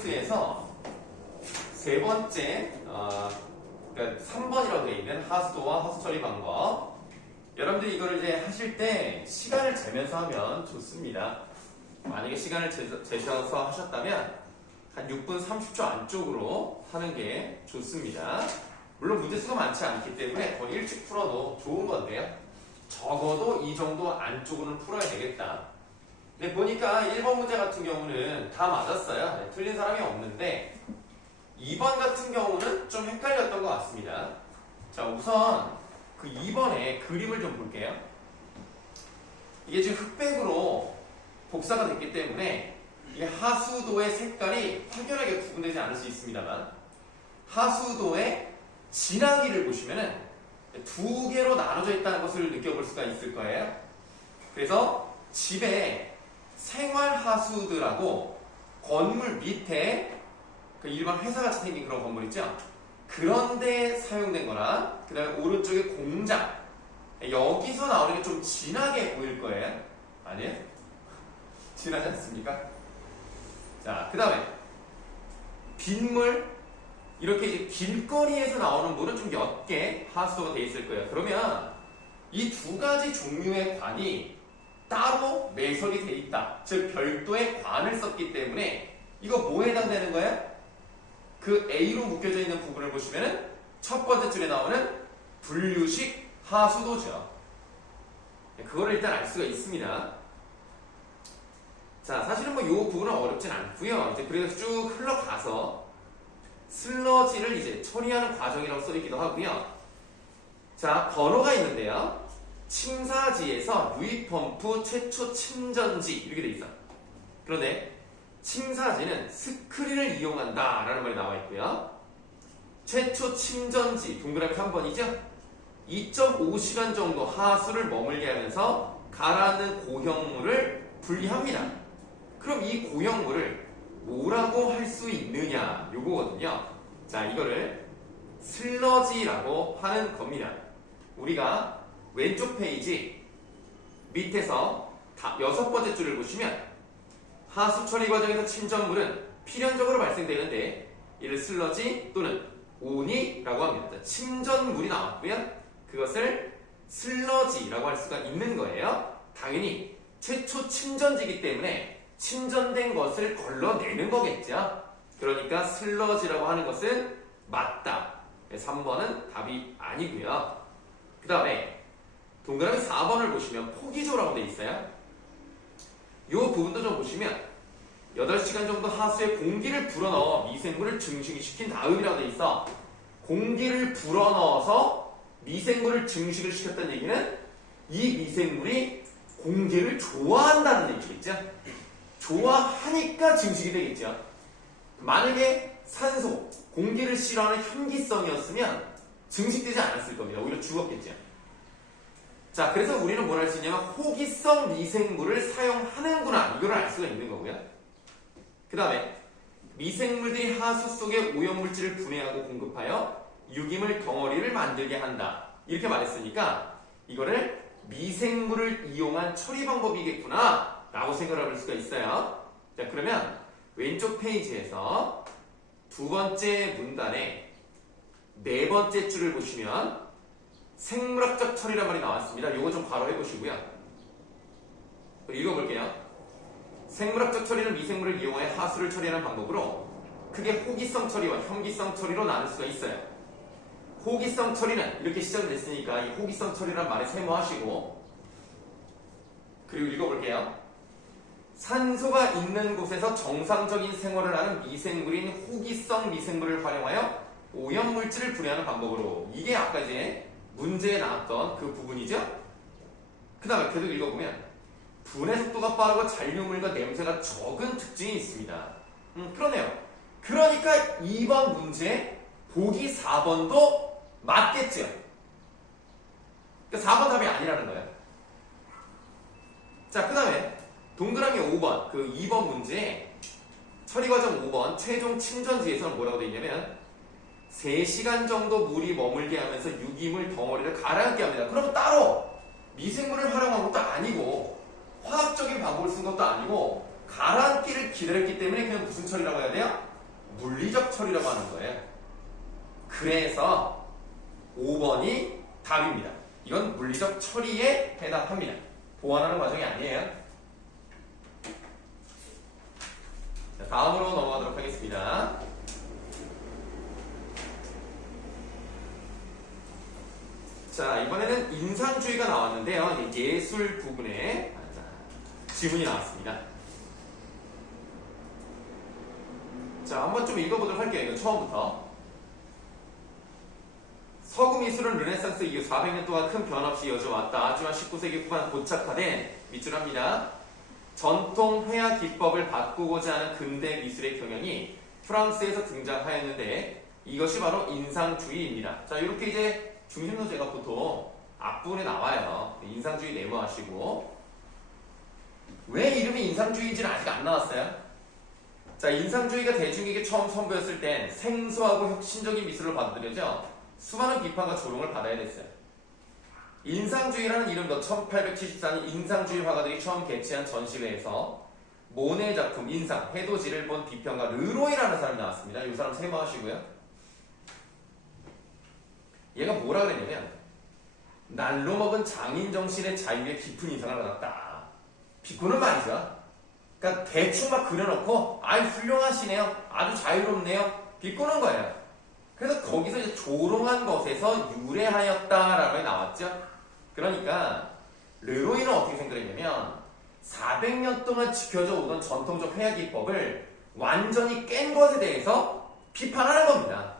포인트에서 세 번째, 그러니까 3번이라고 되어 있는 하수도와 하수 처리 방법. 여러분들이 이거를 이제 하실 때 시간을 재면서 하면 좋습니다. 만약에 시간을 재셔서 하셨다면 한 6분 30초 안쪽으로 하는 게 좋습니다. 물론 문제 수가 많지 않기 때문에 더 일찍 풀어도 좋은 건데요. 적어도 이 정도 안쪽으로는 풀어야 되겠다. 근데 보니까 1번 문제 같은 경우는 다 맞았어요. 네, 틀린 사람이 없는데 2번 같은 경우는 좀 헷갈렸던 것 같습니다. 자, 우선 그 2번에 그림을 좀 볼게요. 이게 지금 흑백으로 복사가 됐기 때문에 이 하수도의 색깔이 확연하게 구분되지 않을 수 있습니다만 하수도의 진하기를 보시면은 두 개로 나눠져 있다는 것을 느껴볼 수가 있을 거예요. 그래서 집에 생활하수들하고 건물 밑에 그 일반 회사같이 생긴 그런 건물 있죠? 그런데 사용된 거나 그 다음에 오른쪽에 공장 여기서 나오는 게 좀 진하게 보일 거예요. 아니에요? 진하지 않습니까? 자, 그 다음에 빗물 이렇게 이제 길거리에서 나오는 물은 좀 옅게 하수도가 돼 있을 거예요. 그러면 이 두 가지 종류의 관이 따로 매설이 돼 있다. 즉 별도의 관을 썼기 때문에 이거 뭐에 해당되는 거예요? 그 A로 묶여져 있는 부분을 보시면은 첫 번째 줄에 나오는 분류식 하수도죠. 그거를 일단 알 수가 있습니다. 자, 사실은 뭐 이 부분은 어렵진 않고요. 이제 그래서 쭉 흘러가서 슬러지를 이제 처리하는 과정이라고 써있기도 하고요. 자, 번호가 있는데요. 침사지에서 유입펌프 최초 침전지 이렇게 돼 있어. 그런데 침사지는 스크린을 이용한다 라는 말이 나와 있고요. 최초 침전지 동그라미 3번이죠. 2.5시간 정도 하수를 머물게 하면서 가라앉는 고형물을 분리합니다. 그럼 이 고형물을 뭐라고 할 수 있느냐 요거거든요. 자, 이거를 슬러지라고 하는 겁니다. 우리가 왼쪽 페이지 밑에서 6번째 줄을 보시면 하수 처리 과정에서 침전물은 필연적으로 발생되는데 이를 슬러지 또는 온이라고 합니다. 침전물이 나왔고요. 그것을 슬러지라고 할 수가 있는 거예요. 당연히 최초 침전지이기 때문에 침전된 것을 걸러내는 거겠죠. 그러니까 슬러지라고 하는 것은 맞다. 3번은 답이 아니고요. 그 다음에 동그라미 4번을 보시면 포기조라고 되어 있어요. 이 부분도 좀 보시면 8시간 정도 하수에 공기를 불어넣어 미생물을 증식시킨 다음이라고 되어 있어. 공기를 불어넣어서 미생물을 증식을 시켰다는 얘기는 이 미생물이 공기를 좋아한다는 얘기겠죠. 좋아하니까 증식이 되겠죠. 만약에 산소, 공기를 싫어하는 현기성이었으면 증식되지 않았을 겁니다. 오히려 죽었겠죠. 자, 그래서 우리는 뭘 할 수 있냐면 호기성 미생물을 사용하는구나 이걸 알 수가 있는 거고요. 그 다음에 미생물들이 하수 속에 오염물질을 분해하고 공급하여 유기물 덩어리를 만들게 한다 이렇게 말했으니까 이거를 미생물을 이용한 처리 방법이겠구나 라고 생각을 할 수가 있어요. 자, 그러면 왼쪽 페이지에서 두 번째 문단에 네 번째 줄을 보시면 생물학적 처리란 말이 나왔습니다. 요거 좀 바로 해보시고요. 읽어볼게요. 생물학적 처리는 미생물을 이용하여 하수를 처리하는 방법으로 크게 호기성 처리와 현기성 처리로 나눌 수가 있어요. 호기성 처리는 이렇게 시작이 됐으니까 이 호기성 처리란 말에 세모하시고 그리고 읽어볼게요. 산소가 있는 곳에서 정상적인 생활을 하는 미생물인 호기성 미생물을 활용하여 오염물질을 분해하는 방법으로 이게 아까 이제 문제에 나왔던 그 부분이죠. 그 다음에 계속 읽어보면 분해 속도가 빠르고 잔류물과 냄새가 적은 특징이 있습니다. 그러네요. 그러니까 2번 문제 보기 4번도 맞겠죠. 그러니까 4번 답이 아니라는 거예요. 자, 그 다음에 동그라미 5번 그 2번 문제 처리과정 5번 최종 침전지에서는 뭐라고 되어 있냐면 3시간 정도 물이 머물게 하면서 유기물 덩어리를 가라앉게 합니다. 그럼 따로 미생물을 활용한 것도 아니고 화학적인 방법을 쓴 것도 아니고 가라앉기를 기다렸기 때문에 그냥 무슨 처리라고 해야 돼요? 물리적 처리라고 하는 거예요. 그래서 5번이 답입니다. 이건 물리적 처리에 해당합니다. 보완하는 과정이 아니에요. 자, 다음으로 넘어가도록 하겠습니다. 자, 이번에는 인상주의가 나왔는데요. 예술 부분에 지문이 나왔습니다. 자, 한번 좀 읽어보도록 할게요. 이거 처음부터. 서구 미술은 르네상스 이후 400년 동안 큰 변화 없이 이어져 왔다. 하지만 19세기 후반 고착화된 밑줄합니다. 전통 회화 기법을 바꾸고자 하는 근대 미술의 경향이 프랑스에서 등장하였는데 이것이 바로 인상주의입니다. 자, 이렇게 이제 중심 소재가 보통 앞부분에 나와요. 인상주의 메모하시고. 왜 이름이 인상주의인지는 아직 안 나왔어요. 자, 인상주의가 대중에게 처음 선보였을 땐 생소하고 혁신적인 미술을 받아들여져 수많은 비판과 조롱을 받아야 됐어요. 인상주의라는 이름도 1874년 인상주의 화가들이 처음 개최한 전시회에서 모네 작품 인상, 해돋이를 본 비평가 르로이라는 사람이 나왔습니다. 이 사람 세모하시고요. 얘가 뭐라 그랬냐면 날로 먹은 장인 정신의 자유에 깊은 인상을 받았다. 비꼬는 말이죠. 그러니까 대충 막 그려놓고 아유 훌륭하시네요. 아주 자유롭네요. 비꼬는 거예요. 그래서 거기서 이제 조롱한 것에서 유래하였다라고 나왔죠. 그러니까 르로이는 어떻게 생각했냐면 400년 동안 지켜져 오던 전통적 회화 기법을 완전히 깬 것에 대해서 비판하는 겁니다.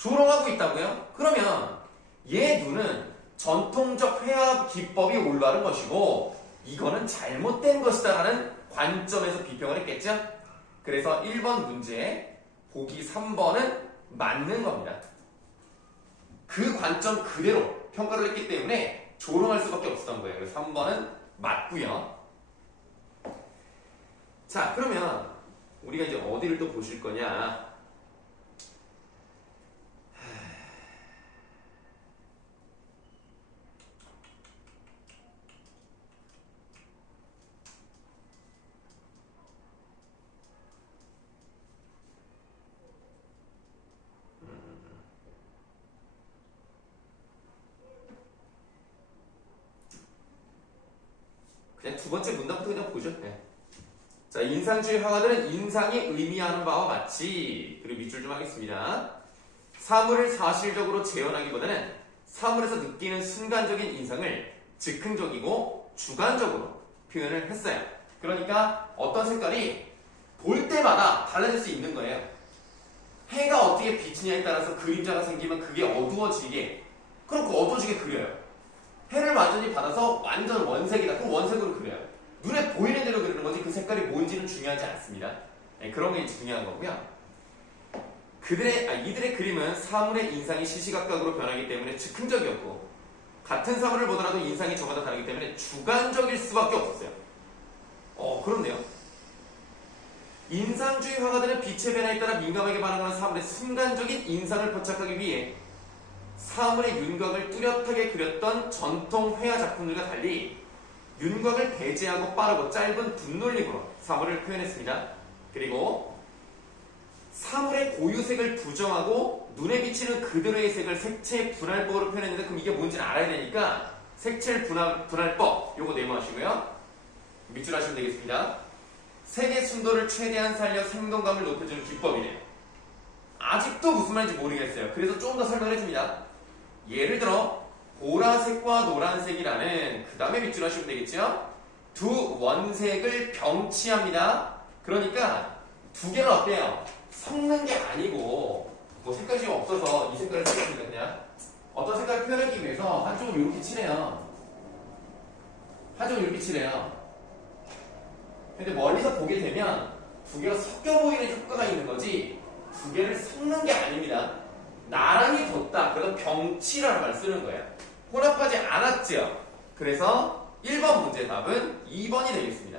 조롱하고 있다고요? 그러면 얘 눈은 전통적 회화 기법이 올바른 것이고 이거는 잘못된 것이다라는 관점에서 비평을 했겠죠? 그래서 1번 문제 보기 3번은 맞는 겁니다. 그 관점 그대로 평가를 했기 때문에 조롱할 수밖에 없었던 거예요. 그래서 3번은 맞고요. 자, 그러면 우리가 이제 어디를 또 보실 거냐? 그냥 두 번째 문단부터 그냥 보죠. 네. 자, 인상주의 화가들은 인상이 의미하는 바와 같이, 그리고 밑줄 좀 하겠습니다. 사물을 사실적으로 재현하기보다는 사물에서 느끼는 순간적인 인상을 즉흥적이고 주관적으로 표현을 했어요. 그러니까 어떤 색깔이 볼 때마다 달라질 수 있는 거예요. 해가 어떻게 비치냐에 따라서 그림자가 생기면 그게 어두워지게, 그럼 그 어두워지게 그려요. 해를 완전히 받아서 완전 원색이다. 그럼 원색으로 그려요. 눈에 보이는 대로 그리는 거지 그 색깔이 뭔지는 중요하지 않습니다. 네, 그런 게 중요한 거고요. 이들의 그림은 사물의 인상이 시시각각으로 변하기 때문에 즉흥적이었고 같은 사물을 보더라도 인상이 저마다 다르기 때문에 주관적일 수밖에 없었어요. 그렇네요. 인상주의 화가들은 빛의 변화에 따라 민감하게 반응하는 사물의 순간적인 인상을 포착하기 위해 사물의 윤곽을 뚜렷하게 그렸던 전통 회화 작품들과 달리 윤곽을 배제하고 빠르고 짧은 분놀림으로 사물을 표현했습니다. 그리고 사물의 고유색을 부정하고 눈에 비치는 그대로의 색을 색채 분할법으로 표현했는데 그럼 이게 뭔지는 알아야 되니까 색채 분할법 요거 메모하시고요. 밑줄 하시면 되겠습니다. 색의 순도를 최대한 살려 생동감을 높여주는 기법이네요. 아직도 무슨 말인지 모르겠어요. 그래서 조금 더 설명을 해줍니다. 예를 들어 보라색과 노란색이라는 그 다음에 밑줄 하시면 되겠죠. 두 원색을 병치합니다. 그러니까 두 개는 어때요? 섞는 게 아니고 뭐 색깔이 지금 없어서 이 색깔을 쓰겠습니다. 그냥 어떤 색깔을 표현하기 위해서 한쪽을 이렇게 칠해요. 한쪽을 이렇게 칠해요. 근데 멀리서 보게 되면 두 개가 섞여 보이는 효과가 있는 거지 두 개를 섞는 게 아닙니다. 나란히 뒀다. 그래서 병치라는 말을 쓰는 거예요. 혼합하지 않았죠. 그래서 1번 문제 답은 2번이 되겠습니다.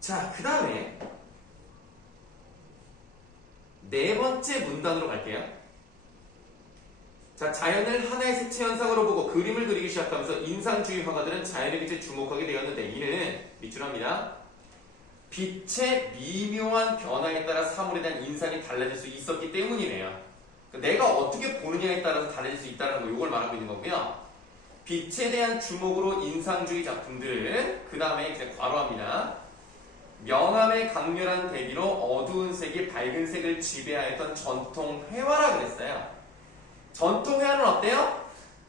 자, 그 다음에 네 번째 문단으로 갈게요. 자, 자연을 하나의 색채 현상으로 보고 그림을 그리기 시작하면서 인상주의 화가들은 자연의 빛에 주목하게 되었는데 이는 밑줄합니다. 빛의 미묘한 변화에 따라 사물에 대한 인상이 달라질 수 있었기 때문이네요. 내가 어떻게 보느냐에 따라서 달라질 수 있다는 거 이걸 말하고 있는 거고요. 빛에 대한 주목으로 인상주의 작품들 그 다음에 이제 괄호합니다. 명암의 강렬한 대비로 어두운 색이 밝은 색을 지배하였던 전통 회화라 그랬어요. 전통 회화는 어때요?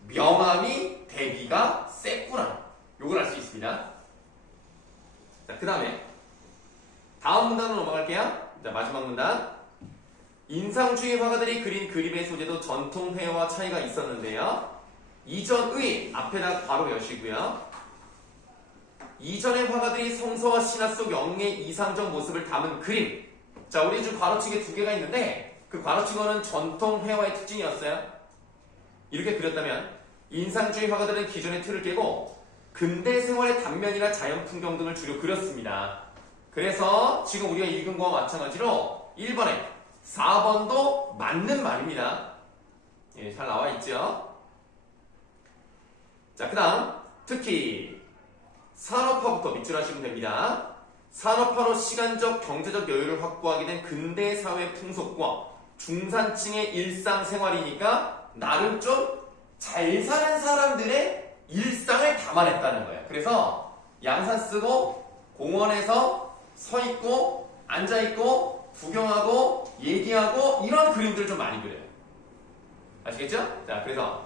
명암이 대비가 셌구나. 요걸 알 수 있습니다. 자, 그 다음에 다음 문단으로 넘어갈게요. 자, 마지막 문단. 인상주의 화가들이 그린 그림의 소재도 전통 회화와 차이가 있었는데요. 이전의 앞에다 괄호 여시고요. 이전의 화가들이 성서와 신화 속 영의 이상적 모습을 담은 그림. 자, 우리 지금 괄호치기 두 개가 있는데 그 괄호치기는 전통 회화의 특징이었어요. 이렇게 그렸다면 인상주의 화가들은 기존의 틀을 깨고 근대 생활의 단면이나 자연 풍경 등을 주로 그렸습니다. 그래서 지금 우리가 읽은 거와 마찬가지로 1번에 4번도 맞는 말입니다. 예, 잘 나와 있죠? 자, 그 다음 특히 산업화부터 밑줄 하시면 됩니다. 산업화로 시간적, 경제적 여유를 확보하게 된 근대 사회 풍속과 중산층의 일상생활이니까 나름 좀 잘 사는 사람들의 일상을 담아냈다는 거예요. 그래서 양산 쓰고 공원에서 서 있고 앉아 있고 구경하고 얘기하고 이런 그림들을 좀 많이 그려요. 아시겠죠? 자, 그래서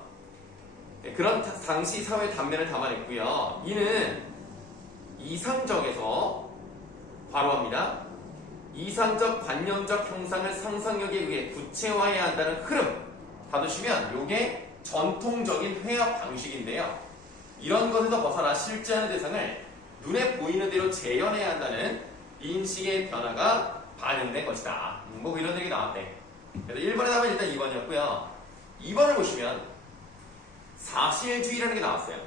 그런 당시 사회 단면을 담아냈고요. 이는 이상적에서 괄호합니다. 이상적 관념적 형상을 상상력에 의해 구체화해야 한다는 흐름 봐두시면 이게 전통적인 회화 방식인데요. 이런 것에서 벗어나 실제하는 대상을 눈에 보이는 대로 재현해야 한다는 인식의 변화가 반영된 것이다. 뭐 이런 얘기 나왔대. 그래서 1번의 답은 일단 2번이었고요. 2번을 보시면 사실주의라는 게 나왔어요.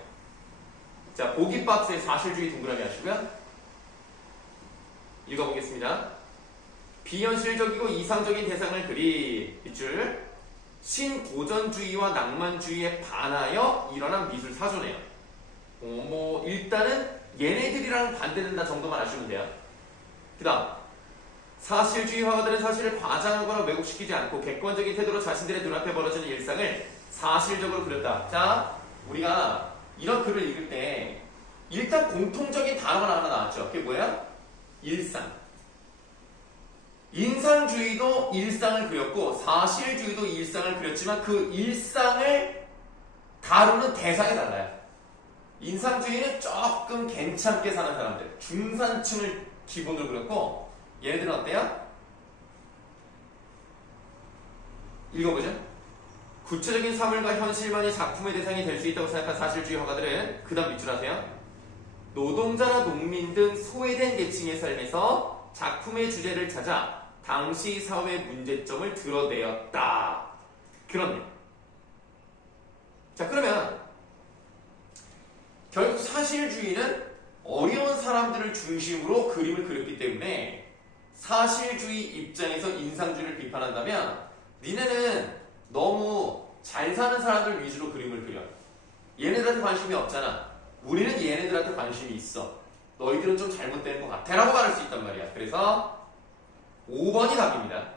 자, 보기 박스에 사실주의 동그라미 하시고요. 읽어보겠습니다. 비현실적이고 이상적인 대상을 그리 밑줄 신고전주의와 낭만주의에 반하여 일어난 미술 사조네요. 뭐 일단은 얘네들이랑 반대된다 정도만 아시면 돼요. 그 다음 사실주의 화가들은 사실을 과장하거나 왜곡시키지 않고 객관적인 태도로 자신들의 눈앞에 벌어지는 일상을 사실적으로 그렸다. 자, 우리가 이런 글을 읽을 때 일단 공통적인 단어가 하나 나왔죠. 그게 뭐야? 일상. 인상주의도 일상을 그렸고 사실주의도 일상을 그렸지만 그 일상을 다루는 대상이 달라요. 인상주의는 조금 괜찮게 사는 사람들, 중산층을 기본으로 그렸고 얘네들은 어때요? 읽어보죠. 구체적인 사물과 현실만이 작품의 대상이 될 수 있다고 생각한 사실주의 화가들은 그 다음 밑줄 하세요. 노동자나 농민 등 소외된 계층의 삶에서 작품의 주제를 찾아 당시 사회 문제점을 드러내었다. 그렇네요. 자, 그러면 결국 사실주의는 어려운 사람들을 중심으로 그림을 그렸기 때문에 사실주의 입장에서 인상주의를 비판한다면 니네는 너무 잘 사는 사람들 위주로 그림을 그려. 얘네들한테 관심이 없잖아. 우리는 얘네들한테 관심이 있어. 너희들은 좀 잘못된 것 같아 라고 말할 수 있단 말이야. 그래서 5번이 답입니다.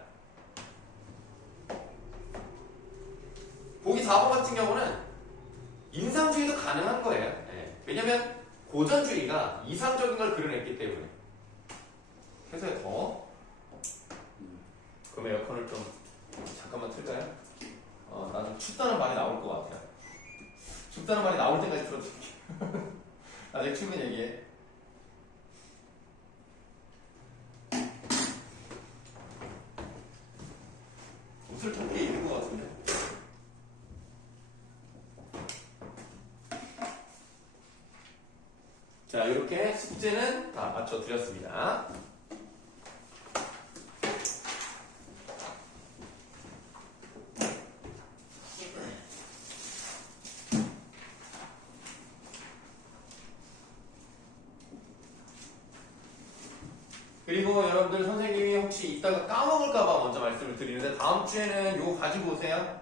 보기 4번 같은 경우는 인상주의도 가능한 거예요. 네. 왜냐면 고전주의가 이상적인 걸 그려냈기 때문에. 해서요 더. 그럼 에어컨을 좀 잠깐만 틀까요? 나는 춥다는 말이 나올 것 같아요. 춥다는 말이 나올 때까지 틀어줄게. 아직 추면 얘기해. 옷을 덮게 입은 것 같은데. 자, 이렇게 숙제는 다 맞춰드렸습니다. 그리고 여러분들 선생님이 혹시 이따가 까먹을까봐 먼저 말씀을 드리는데 다음 주에는 이거 가지고 오세요.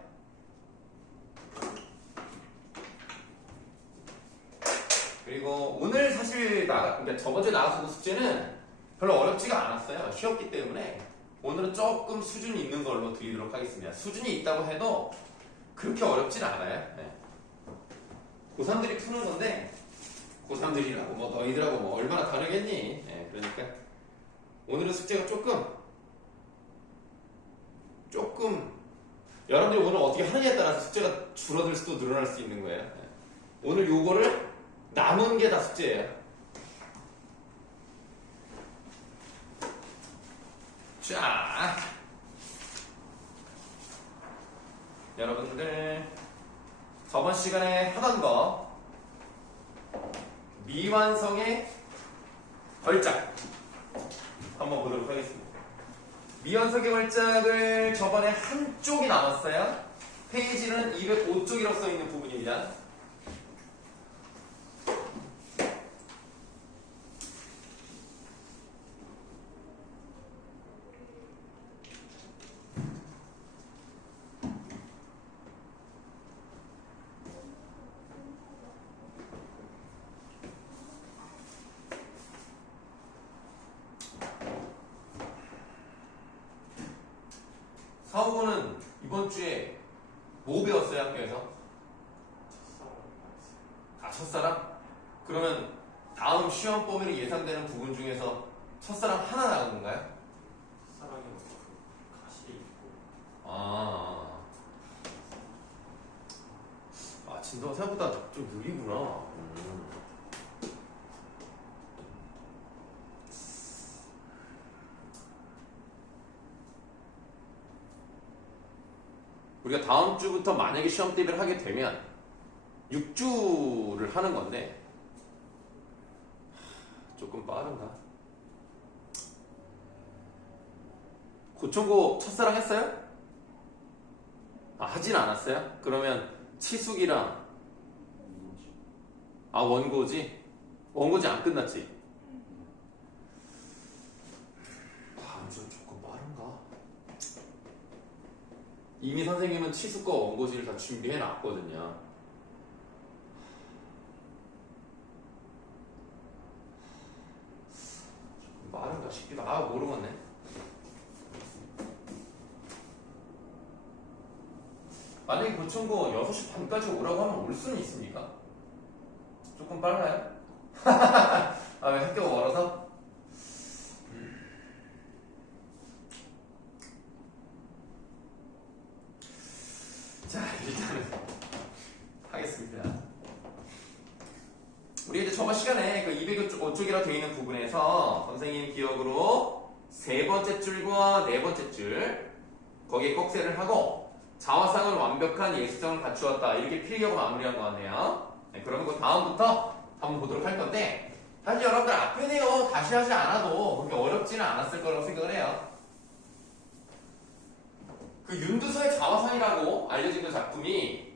그리고 오늘 사실 그러니까 저번 주에 나왔던 숙제는 별로 어렵지가 않았어요. 쉬웠기 때문에 오늘은 조금 수준이 있는 걸로 드리도록 하겠습니다. 수준이 있다고 해도 그렇게 어렵진 않아요. 네. 고3들이 푸는 건데 고3들이라고 뭐 너희들하고 뭐 얼마나 다르겠니? 네, 그러니까 오늘은 숙제가 조금 여러분들이 오늘 어떻게 하느냐에 따라서 숙제가 줄어들 수도 늘어날 수 있는 거예요. 네. 오늘 요거를 남은 게 다 숙제예요. 자, 여러분들 저번 시간에 하던 거 미완성의 걸작 한번 보도록 하겠습니다. 미완성의 걸작을 저번에 한쪽이 남았어요. 페이지는 205쪽이라고 써있는 부분입니다. 사후보는 이번 주에 뭐 배웠어요, 학교에서? 첫사랑? 그러면 다음 시험 범위로 예상되는 부분 중에서 첫사랑 하나 나온 건가요? 사랑이 가시 있고 진도가 생각보다 좀 느리구나. 우리가 다음 주부터 만약에 시험 대비를 하게 되면 6주를 하는 건데 조금 빠른가? 고천고 첫사랑 했어요? 하진 않았어요? 그러면 치숙이랑 원고지? 원고지 안 끝났지? 다음 주는 조금 빠른가? 이미 선생님은 치숙과 원고지를 다 준비해 놨거든요. 빠른가 싶기도 모르겠네. 만약에 고천고 6시 반까지 오라고 하면 올 수는 있습니까? 조금 빨라요? 왜 학교가 멀어서? 자, 일단은 하겠습니다. 우리 이제 저번 시간에 그 205쪽이라고 되어 있는 부분에서 선생님 기억으로 세 번째 줄과 네 번째 줄 거기에 꺽쇠를 하고 자화상은 완벽한 예수성을 갖추었다 이렇게 필기하고 마무리한 것 같네요. 네, 그러면 그 다음부터 한번 보도록 할 건데 사실 여러분들 앞에 내용 다시 하지 않아도 그렇게 어렵지는 않았을 거라고 생각을 해요. 그 윤두서의 자화상이라고 알려진 그 작품이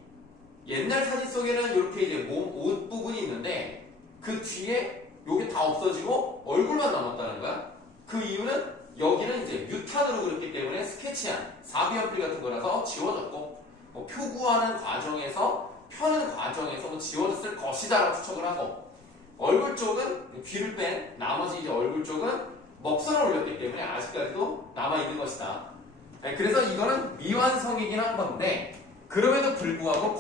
옛날 사진 속에는 이렇게 이제 옷 부분이 있는데 그 뒤에 요게 다 없어지고 얼굴만 남았다는 거야. 그 이유는 여기는 이제 유탄으로 그렸기 때문에 스케치한 사비연필 같은 거라서 지워졌고 표구하는 과정에서 펴는 과정에서 지워졌을 것이다 라고 추측을 하고 얼굴 쪽은 귀를 뺀 나머지 이제 얼굴 쪽은 먹선을 올렸기 때문에 아직까지도 남아있는 것이다. 네, 그래서 이거는 미완성이긴 한 건데 그럼에도 불구하고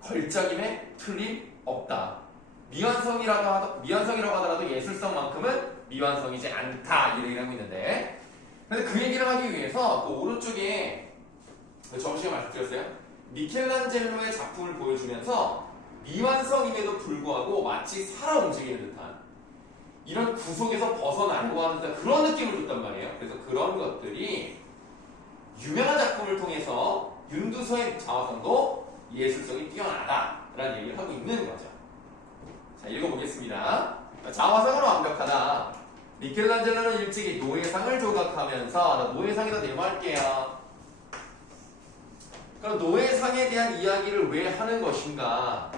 걸작임에 틀림없다. 미완성이라고 하더라도 예술성만큼은 미완성이지 않다 이 얘기를 하고 있는데 근데 그 얘기를 하기 위해서 그 오른쪽에 저번 시간에 말씀드렸어요. 미켈란젤로의 작품을 보여주면서 미완성임에도 불구하고 마치 살아 움직이는 듯한 이런 구속에서 벗어나려고 하는 듯한 그런 느낌을 줬단 말이에요. 그래서 그런 것들이 유명한 작품을 통해서 윤두서의 자화상도 예술성이 뛰어나다라는 얘기를 하고 있는 거죠. 자, 읽어보겠습니다. 자화상은 완벽하다. 미켈란젤로는 일찍이 노예상을 조각하면서 노예상에다 내모할게요. 그럼 노예상에 대한 이야기를 왜 하는 것인가?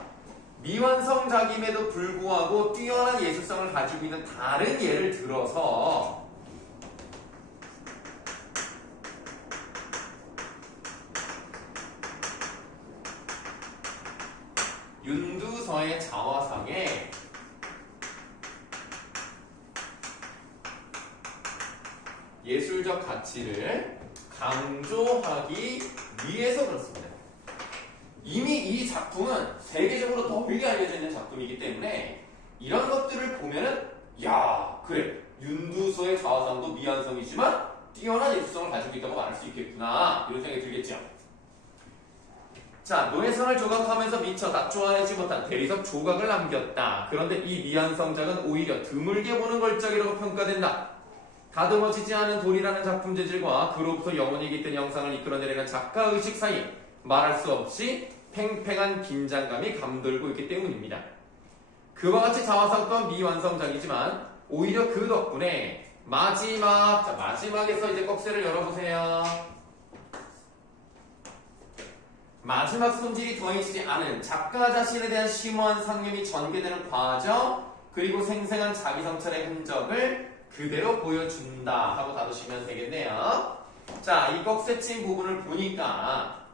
미완성작임에도 불구하고 뛰어난 예술성을 가지고 있는 다른 예를 들어서 윤두서 윤두서의 자화상에 예술적 가치를 강조하기 위해서 그렇습니다. 이미 이 작품은 세계적으로 널리 알려져 있는 작품이기 때문에 이런 것들을 보면은 야 그래 윤두서의 자화상도 미완성이지만 뛰어난 예술성을 가지고 있다고 말할 수 있겠구나 이런 생각이 들겠죠. 자, 노예선을 조각하면서 미처 낙조화하지 못한 대리석 조각을 남겼다. 그런데 이 미완성작은 오히려 드물게 보는 걸작이라고 평가된다. 다듬어지지 않은 돌이라는 작품 재질과 그로부터 영원히 깃든 형상을 이끌어내려는 작가의식 사이 말할 수 없이 팽팽한 긴장감이 감돌고 있기 때문입니다. 그와 같이 자화상 또한 미완성작이지만 오히려 그 덕분에 마지막에서 이제 꺽쇠를 열어보세요. 마지막 손질이 더해지지 않은 작가 자신에 대한 심오한 상념이 전개되는 과정 그리고 생생한 자기 성찰의 흔적을 그대로 보여준다 하고 다루시면 되겠네요. 자, 이 꺽쇠친 부분을 보니까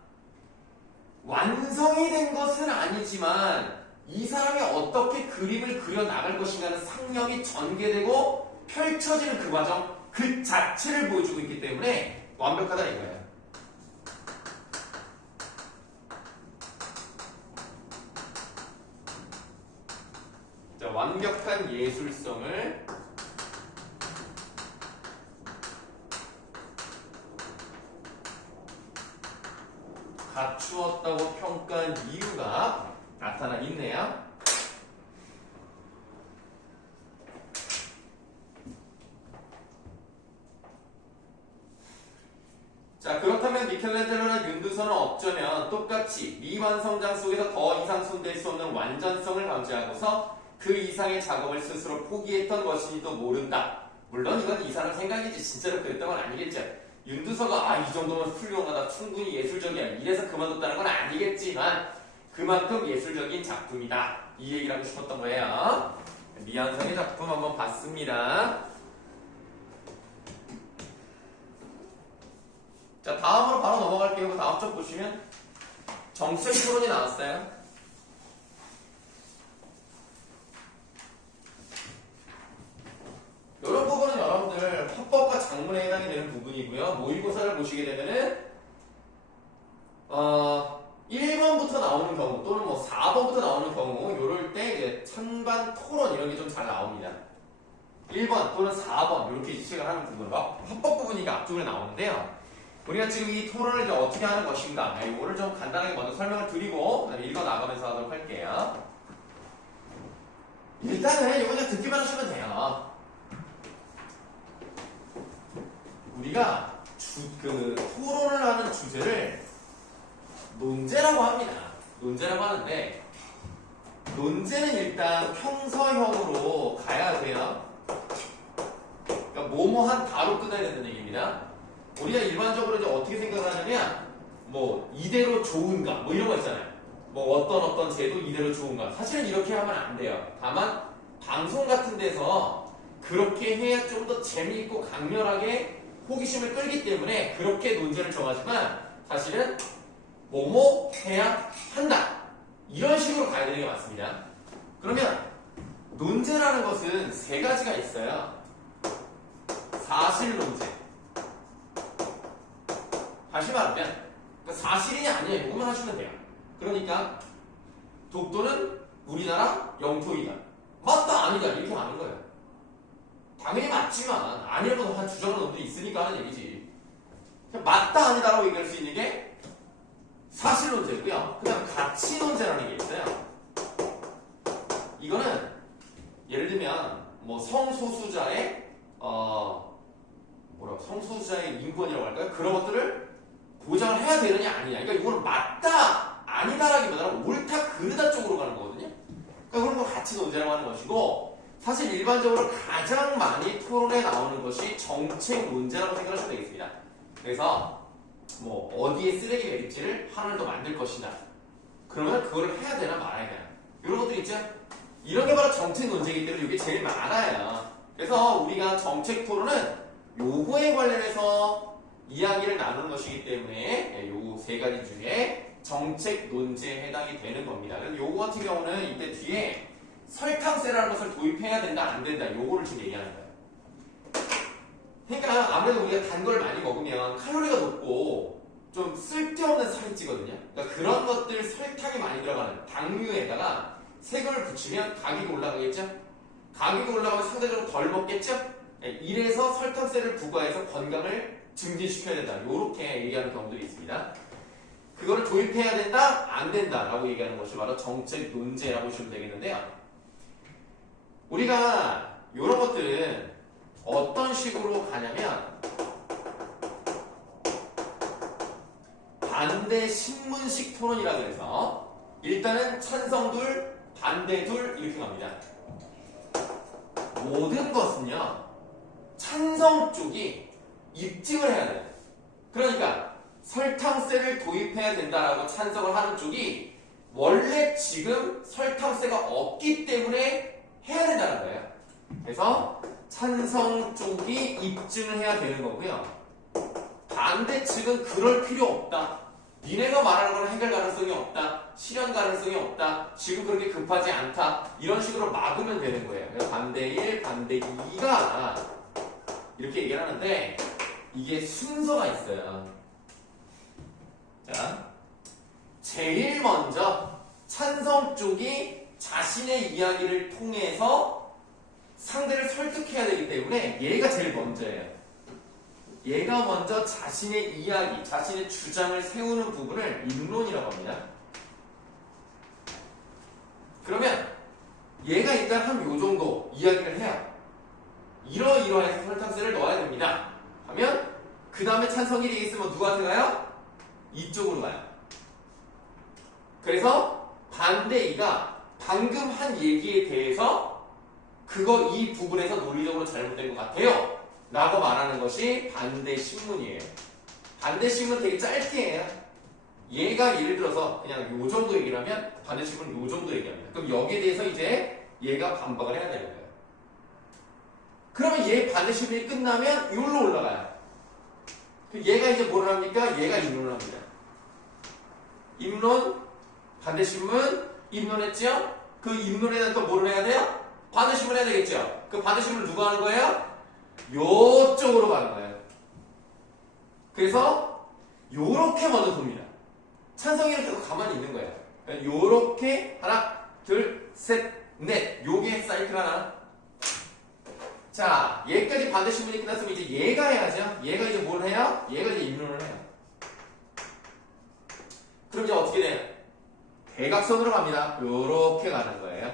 완성이 된 것은 아니지만 이 사람이 어떻게 그림을 그려 나갈 것인가는 상념이 전개되고 펼쳐지는 그 과정 그 자체를 보여주고 있기 때문에 완벽하다 이거예요. 자, 완벽한 예술성을 갖추었다고 평가한 이유가 나타나 있네요. 자, 그렇다면 미켈란젤로나 윤두서는 어쩌면 똑같이 미완성장 속에서 더 이상 손댈 수 없는 완전성을 강조하고서 그 이상의 작업을 스스로 포기했던 것인지도 모른다. 물론 이건 이 사람 생각이지 진짜로 그랬던 건 아니겠죠. 윤두서가 이 정도면 훌륭하다 충분히 예술적이야 이래서 그만뒀다는 건 아니겠지만 그만큼 예술적인 작품이다 이 얘기를 하고 싶었던 거예요. 미완성의 작품 한번 봤습니다. 자, 다음으로 바로 넘어갈게요. 다음 쪽 보시면 정책 토론이 나왔어요. 이런 부분은 여러분들 화법과 작문에 해당이 되는 부분이고요. 모의고사를 보시게 되면은 1번부터 나오는 경우 또는 뭐 4번부터 나오는 경우 요럴 때 이제 찬반 토론 이런 게 좀 잘 나옵니다. 1번 또는 4번 이렇게 지식을 하는 부분 화법 부분이 앞쪽에 나오는데요. 우리가 지금 이 토론을 이제 어떻게 하는 것인가 이거를 좀 간단하게 먼저 설명을 드리고 그다음에 읽어 나가면서 하도록 할게요. 일단은 이거 그냥 듣기만 하시면 돼요. 우리가 토론을 하는 주제를 논제라고 합니다. 논제라고 하는데 논제는 일단 평서형으로 가야 돼요. 그러니까 뭐뭐한 다로 끝나야 된다는 얘기입니다. 우리가 일반적으로 이제 어떻게 생각을 하냐면 뭐 이대로 좋은가 뭐 이런 거 있잖아요. 뭐 어떤 제도 이대로 좋은가 사실은 이렇게 하면 안 돼요. 다만 방송 같은 데서 그렇게 해야 좀 더 재미있고 강렬하게 호기심을 끌기 때문에 그렇게 논제를 정하지만 사실은 뭐뭐 해야 한다 이런 식으로 가야 되는 게 맞습니다. 그러면 논제라는 것은 세 가지가 있어요. 사실 논제 다시 말하면 사실이냐 아니냐 이것만 하시면 돼요. 그러니까 독도는 우리나라 영토이다 맞다 아니다 이렇게 하는 거예요. 당연히 맞지만 아니라고 한 주장하는 놈들이 있으니까 하는 얘기지. 맞다 아니다라고 얘기할 수 있는 게 사실 논제고요. 그다음 가치 논제라는 게 있어요. 이거는 예를 들면 뭐 성소수자의 성소수자의 인권이라고 할까요? 그런 것들을 보장을 해야 되느냐 아니냐. 그러니까 이거는 맞다 아니다라기보다는 옳다 그르다 쪽으로 가는 거거든요. 그러니까 그런 걸 가치 논제라고 하는 것이고 사실 일반적으로 가장 많이 토론에 나오는 것이 정책 논제라고 생각하시면 되겠습니다. 그래서 뭐 어디에 쓰레기 매립지를 하나를 더 만들 것이냐 그러면 그거를 해야 되나 말아야 되나 이런 것들 있죠? 이런 게 바로 정책 논제이기 때문에 이게 제일 많아요. 그래서 우리가 정책 토론은 요거에 관련해서 이야기를 나누는 것이기 때문에 요 세 가지 중에 정책 논제에 해당이 되는 겁니다. 그럼 요거 같은 경우는 이때 뒤에 설탕세라는 것을 도입해야 된다, 안 된다, 요거를 지금 얘기하는 거예요. 그러니까 아무래도 우리가 단 걸 많이 먹으면 칼로리가 높고 좀 쓸데없는 살이 찌거든요. 그러니까 그런 것들 설탕이 많이 들어가는 당류에다가 세금을 붙이면 가격이 올라가겠죠? 가격이 올라가면 상대적으로 덜 먹겠죠? 네, 이래서 설탕세를 부과해서 건강을 증진시켜야 된다. 이렇게 얘기하는 경우들이 있습니다. 그거를 도입해야 된다? 안 된다? 라고 얘기하는 것이 바로 정책 논제라고 보시면 되겠는데요. 우리가 이런 것들은 어떤 식으로 가냐면 반대 신문식 토론이라고 해서 일단은 찬성 둘, 반대 둘 이렇게 갑니다. 모든 것은요 찬성 쪽이 입증을 해야 돼요. 그러니까 설탕세를 도입해야 된다라고 찬성을 하는 쪽이 원래 지금 설탕세가 없기 때문에 해야 된다는 거예요. 그래서 찬성 쪽이 입증을 해야 되는 거고요. 반대 측은 그럴 필요 없다. 니네가 말하는 건 해결 가능성이 없다. 실현 가능성이 없다. 지금 그렇게 급하지 않다. 이런 식으로 막으면 되는 거예요. 그래서 반대 1, 반대 2가 이렇게 얘기를 하는데 이게 순서가 있어요. 자, 제일 먼저 찬성 쪽이 자신의 이야기를 통해서 상대를 설득해야 되기 때문에 얘가 제일 먼저예요. 얘가 먼저 자신의 이야기, 자신의 주장을 세우는 부분을 입론이라고 합니다. 그러면 얘가 일단 한 요 정도 이야기를 해요. 이러이러해서 설탕세를 넣어야 됩니다. 하면 그 다음에 찬성 1이 있으면 누구한테 가요? 이쪽으로 가요. 그래서 반대 2가 방금 한 얘기에 대해서 그거 이 부분에서 논리적으로 잘못된 것 같아요. 라고 말하는 것이 반대 신문이에요. 반대 신문 되게 짧게 해요. 얘가 예를 들어서 그냥 요 정도 얘기를 하면 반대 신문은 요 정도 얘기합니다. 그럼 여기에 대해서 이제 얘가 반박을 해야 되는 거예요. 그러면 얘 반대 신문이 끝나면 요로 올라가요. 얘가 이제 뭘 합니까? 얘가 입론을 합니다. 입론, 반대 신문, 입론했죠? 그 입론에는 또 뭐를 해야 돼요? 반대 신문 해야 되겠죠? 그 반대 신문을 누가 하는 거예요? 요쪽으로 가는 거예요. 그래서 요렇게 먼저 돕니다. 찬성이는 계속 가만히 있는 거예요. 요렇게 하나, 둘, 셋, 넷. 요게 사이클 하나. 자, 얘까지 반대 신문이 끝났으면 이제 얘가 해야죠. 얘가 이제 뭘 해요? 얘가 이제 입론을 해요. 그럼 이제 어떻게 돼요? 대각선으로 갑니다. 요렇게 가는 거예요.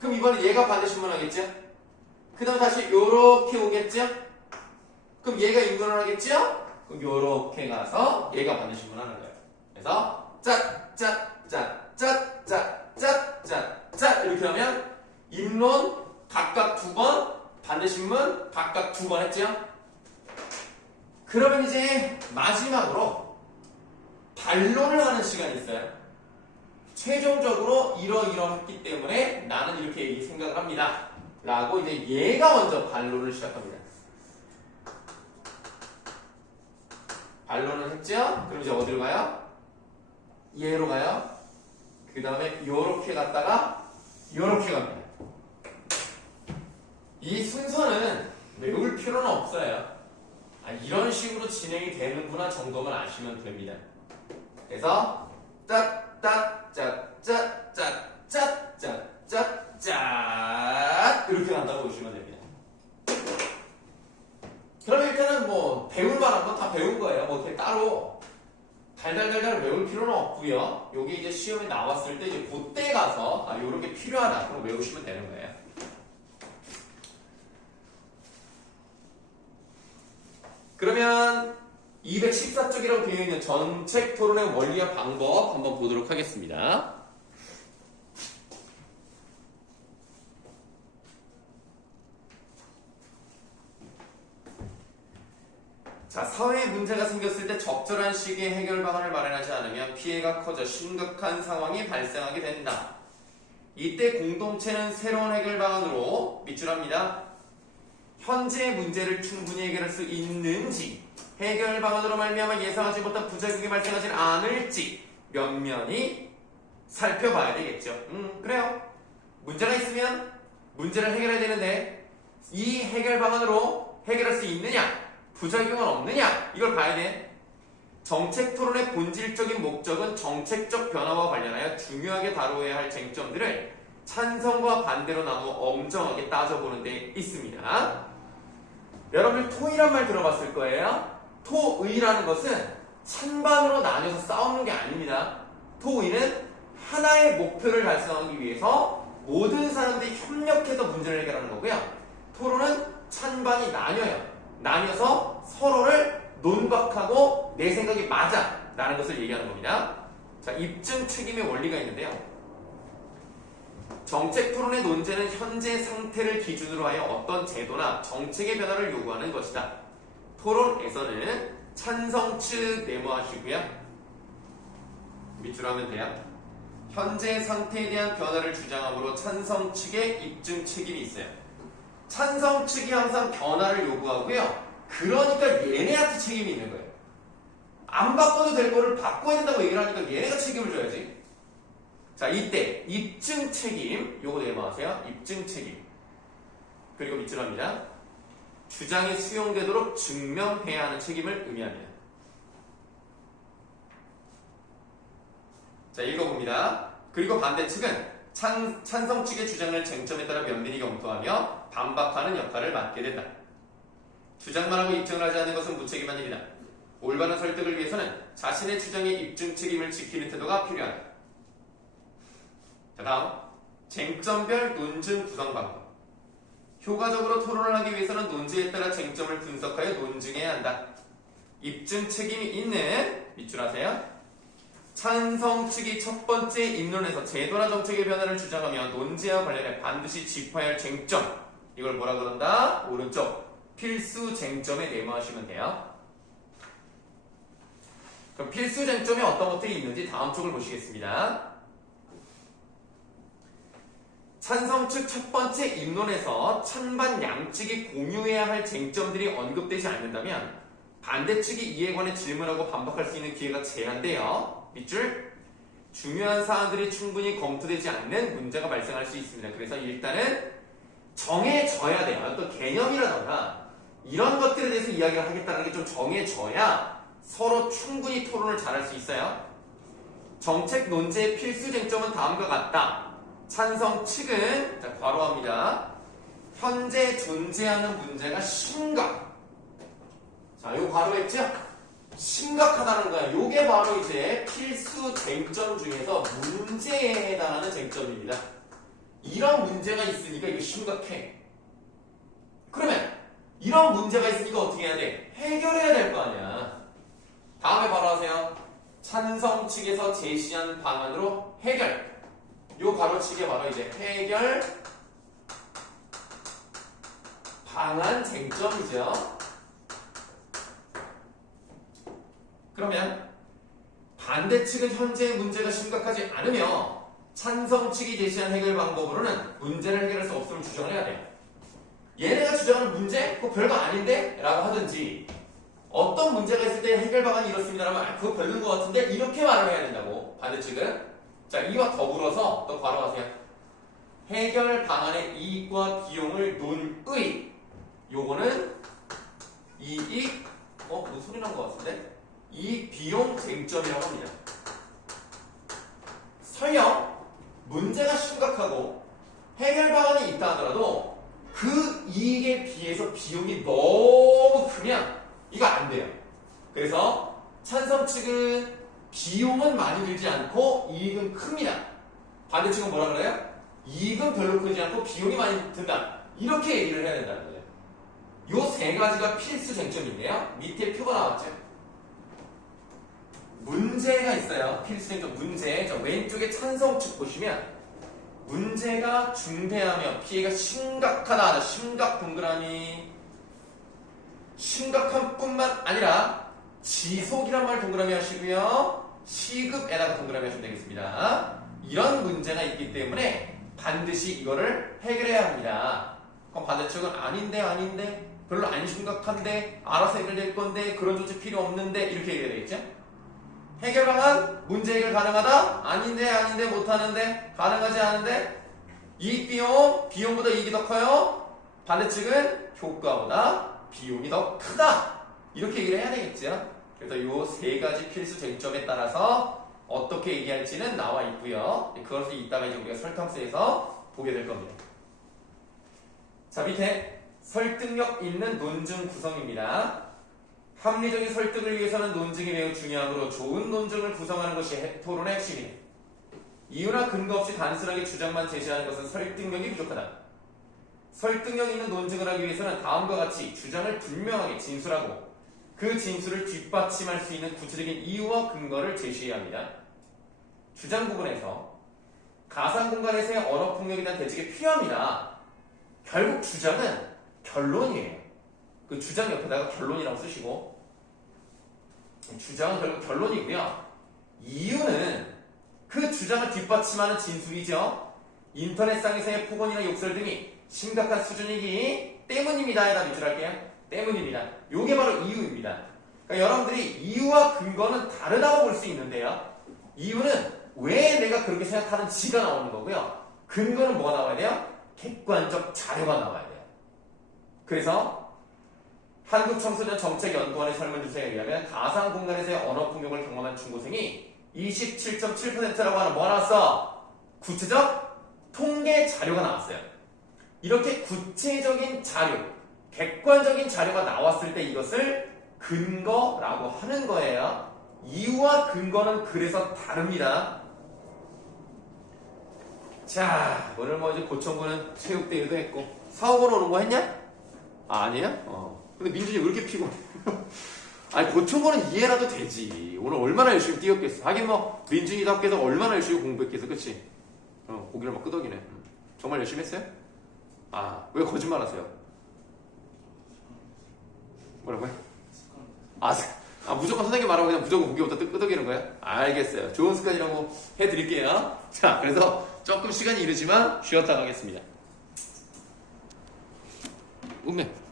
그럼 이번에 얘가 반대 신문 하겠죠? 그 다음 다시 요렇게 오겠죠? 그럼 얘가 입론을 하겠죠? 그럼 요렇게 가서 얘가 반대 신문 하는 거예요. 그래서 짠 이렇게 하면 입론 각각 2번, 반대 신문 각각 2번 했죠? 그러면 이제 마지막으로 반론을 하는 시간이 있어요. 최종적으로 이러이러했기 때문에 나는 이렇게 생각을 합니다. 라고 이제 얘가 먼저 반론을 시작합니다. 반론을 했죠? 그럼 이제 어디로 가요? 얘로 가요. 그 다음에 요렇게 갔다가 요렇게 갑니다. 이 순서는 외울 필요는 없어요. 이런 식으로 진행이 되는구나 정도만 아시면 됩니다. 그래서 짠 이렇게 간다고 보시면 됩니다. 그러면 일단은 뭐 배울 만한 건 다 배운 거예요. 뭐 이렇게 따로 달달달달 외울 필요는 없고요. 요게 이제 시험에 나왔을 때 이제 그때 가서 요렇게 필요하다 그럼 외우시면 되는 거예요. 그러면 214쪽이라고 되어 있는 정책 토론의 원리와 방법 한번 보도록 하겠습니다. 자, 사회에 문제가 생겼을 때 적절한 시기에 해결 방안을 마련하지 않으면 피해가 커져 심각한 상황이 발생하게 된다. 이때 공동체는 새로운 해결 방안으로 밑줄합니다. 현재의 문제를 충분히 해결할 수 있는지, 해결 방안으로 말미암아 예상하지 못한 부작용이 발생하지 않을지 면면히 살펴봐야 되겠죠. 그래요. 문제가 있으면 문제를 해결해야 되는데 이 해결 방안으로 해결할 수 있느냐, 부작용은 없느냐, 이걸 봐야 돼. 정책 토론의 본질적인 목적은 정책적 변화와 관련하여 중요하게 다루어야 할 쟁점들을 찬성과 반대로 나누어 엄정하게 따져보는 데 있습니다. 여러분들 토의란 말 들어봤을 거예요. 토의라는 것은 찬반으로 나뉘어서 싸우는 게 아닙니다. 토의는 하나의 목표를 달성하기 위해서 모든 사람들이 협력해서 문제를 해결하는 거고요. 토론은 찬반이 나뉘어서 서로를 논박하고 내 생각이 맞아 라는 것을 얘기하는 겁니다. 자, 입증 책임의 원리가 있는데요. 정책 토론의 논제는 현재 상태를 기준으로 하여 어떤 제도나 정책의 변화를 요구하는 것이다. 토론에서는 찬성 측 네모하시고요. 밑줄 하면 돼요. 현재 상태에 대한 변화를 주장함으로 찬성 측의 입증 책임이 있어요. 찬성 측이 항상 변화를 요구하고요. 그러니까 얘네한테 책임이 있는 거예요. 안 바꿔도 될 거를 바꿔야 된다고 얘기를 하니까 얘네가 책임을 져야지. 자, 이때 입증 책임, 요거 내마하세요. 입증 책임. 그리고 밑줄 합니다. 주장이 수용되도록 증명해야 하는 책임을 의미합니다. 자, 읽어봅니다. 그리고 반대측은 찬성 측의 주장을 쟁점에 따라 면밀히 검토하며 반박하는 역할을 맡게 된다. 주장만 하고 입증을 하지 않는 것은 무책임한 일이다. 올바른 설득을 위해서는 자신의 주장의 입증 책임을 지키는 태도가 필요하다. 자, 다음 쟁점별 논증 구성 방법. 효과적으로 토론을 하기 위해서는 논지에 따라 쟁점을 분석하여 논증해야 한다. 입증 책임이 있는 밑줄 하세요. 찬성 측이 첫 번째 입론에서 제도나 정책의 변화를 주장하며 논지와 관련해 반드시 짚어야 할 쟁점, 이걸 뭐라 그런다? 오른쪽 필수 쟁점에 네모하시면 돼요. 그럼 필수 쟁점에 어떤 것들이 있는지 다음 쪽을 보시겠습니다. 찬성 측 첫 번째 입론에서 찬반 양측이 공유해야 할 쟁점들이 언급되지 않는다면 반대 측이 이에 관해 질문하고 반박할 수 있는 기회가 제한돼요. 밑줄, 중요한 사안들이 충분히 검토되지 않는 문제가 발생할 수 있습니다. 그래서 일단은 정해져야 돼요. 어떤 개념이라던가 이런 것들에 대해서 이야기를 하겠다는 게 좀 정해져야 서로 충분히 토론을 잘할 수 있어요. 정책 논제의 필수 쟁점은 다음과 같다. 찬성 측은, 자, 괄호합니다. 현재 존재하는 문제가 심각. 자, 요 괄호했죠? 심각하다는 거야. 요게 바로 이제 필수 쟁점 중에서 문제에 해당하는 쟁점입니다. 이런 문제가 있으니까 이게 심각해. 그러면 이런 문제가 있으니까 어떻게 해야 돼? 해결해야 될 거 아니야. 다음에 바로 하세요. 찬성 측에서 제시한 방안으로 해결. 요 가로치기 바로 이제 해결 방안 쟁점이죠. 그러면 반대 측은 현재의 문제가 심각하지 않으며 찬성 측이 제시한 해결 방법으로는 문제를 해결할 수 없음을 주장을 해야 돼요. 얘네가 주장하는 문제? 그거 별거 아닌데? 라고 하든지 어떤 문제가 있을 때 해결 방안이 이렇습니다라면 그거 별로인 것 같은데? 이렇게 말을 해야 된다고. 반대 측은. 자, 이와 더불어서 또 괄호하세요. 해결 방안의 이익과 비용을 논의. 요거는 이익, 무슨 소리 난 것 같은데? 이익 비용 쟁점이라고 합니다. 설령 문제가 심각하고 해결 방안이 있다 하더라도 그 이익에 비해서 비용이 너무 크면 이거 안 돼요. 그래서 찬성 측은 비용은 많이 들지 않고 이익은 큽니다. 반대 측은 뭐라 그래요? 이익은 별로 크지 않고 비용이 많이 든다. 이렇게 얘기를 해야 된다는 거예요. 요 세 가지가 필수 쟁점인데요. 밑에 표가 나왔죠. 문제가 있어요. 필수 쟁점 문제. 저 왼쪽에 찬성 측 보시면 문제가 중대하며 피해가 심각하다. 심각 동그라미. 심각한 뿐만 아니라 지속이란 말 동그라미 하시고요. 시급에다가 동그라미 하시면 되겠습니다. 이런 문제가 있기 때문에 반드시 이거를 해결해야 합니다. 그럼 반대측은 아닌데 별로 안 심각한데 알아서 해결될 건데 그런 조치 필요 없는데 이렇게 얘기해야 되겠죠? 해결 방안 문제 해결 가능하다? 아닌데 못하는데 가능하지 않은데 이익 비용보다 이익이 더 커요. 반대측은 효과보다 비용이 더 크다. 이렇게 얘기를 해야 되겠죠. 그래서 요 세 가지 필수 쟁점에 따라서 어떻게 얘기할지는 나와 있고요. 그것을 이따가 이제 우리가 설탕수에서 보게 될 겁니다. 자, 밑에 설득력 있는 논증 구성입니다. 합리적인 설득을 위해서는 논증이 매우 중요하므로 좋은 논증을 구성하는 것이 토론의 핵심이에요. 이유나 근거 없이 단순하게 주장만 제시하는 것은 설득력이 부족하다. 설득력 있는 논증을 하기 위해서는 다음과 같이 주장을 분명하게 진술하고 그 진술을 뒷받침할 수 있는 구체적인 이유와 근거를 제시해야 합니다. 주장 부분에서 가상 공간에서의 언어 폭력에 대한 대책이 필요합니다. 결국 주장은 결론이에요. 그 주장 옆에다가 결론이라고 쓰시고 주장은 결국 결론이고요. 이유는 그 주장을 뒷받침하는 진술이죠. 인터넷상에서의 폭언이나 욕설 등이 심각한 수준이기 때문입니다. 해다 밑줄할게요. 때문입니다. 요게 바로 이유입니다. 그러니까 여러분들이 이유와 근거는 다르다고 볼 수 있는데요. 이유는 왜 내가 그렇게 생각하는지가 나오는 거고요. 근거는 뭐가 나와야 돼요? 객관적 자료가 나와야 돼요. 그래서 한국청소년정책연구원의 설문조사에 의하면 가상공간에서의 언어폭력을 경험한 중고생이 27.7%라고 하는 뭐가 나왔어? 구체적 통계 자료가 나왔어요. 이렇게 구체적인 자료, 객관적인 자료가 나왔을 때 이것을 근거라고 하는 거예요. 이유와 근거는 그래서 다릅니다. 자, 오늘 뭐 이제 고청구는 체육대회도 했고 사업원 오는 거 했냐? 아니에요? 근데 민준이 왜 이렇게 피곤해? 아니 고청구는 이해라도 되지. 오늘 얼마나 열심히 뛰었겠어. 하긴 뭐 민준이답게도 얼마나 열심히 공부했겠어. 그치? 고기를 막 끄덕이네. 정말 열심히 했어요? 왜 거짓말 하세요? 뭐라고요? 무조건 선생님 말하고 그냥 무조건 고기부터 끄덕이는 거예요? 알겠어요. 좋은 습관이라고 해드릴게요. 자, 그래서 조금 시간이 이르지만 쉬었다 가겠습니다. 운명.